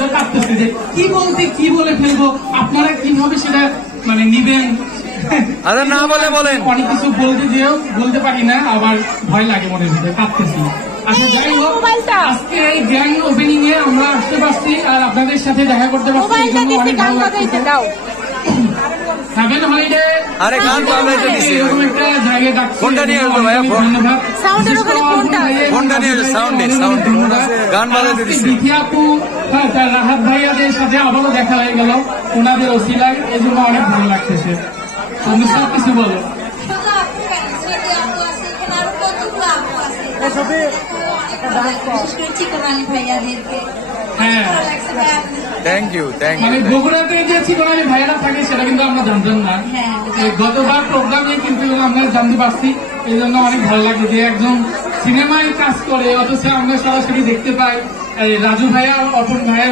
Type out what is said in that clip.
ভিতরে কাঁপতেছে যে কি বলে ফেলবো, আপনারা কিভাবে সেটা মানে নিবেন। আরে না বলে বলেন। অনেক কিছু বলতে যেও বলতে পারি না, আবার ভয় লাগে মনের ভিতরে, কাঁপতেছি। আচ্ছা যাই হোক, আজকে এই গ্র্যান্ড ওপেনিং এ আমরা আসতে পারছি আর আপনাদের সাথে দেখা করতে পারছি, অনেক ভালো লাগছে। সেভেন হলিডে আরে গান বাজাইতে দিছি, এরকম একটা জায়গায় ডাকছি। ফোনটা নিয়ে আসো ভাইয়া, ধন্যবাদ। সাউন্ডের ওখানে ফোনটা নিয়ে আসো, সাউন্ডে গান বাজাইতে দিছি। বিথি আপু, হ্যাঁ, তার রাহাত ভাইয়াদের সাথে আবারও দেখা হয়ে গেল ওনাদের ওসিলায়, এই জন্য অনেক ভালো লাগতেছে। তুমি সব কিছু বলো। হ্যাঁ, থ্যাংক ইউ মানে বগুড়াতে যে চিকনালি ভাইয়ারা থাকে সেটা কিন্তু আমরা জানতাম না। গতবার প্রোগ্রামে কিন্তু আমরা জানতে পারছি, এই জন্য অনেক ভালো লাগে যে একজন সিনেমায় কাজ করে অথচ আমরা সরাসরি দেখতে পাই রাজু ভাইয়া, অপন ভাইয়া।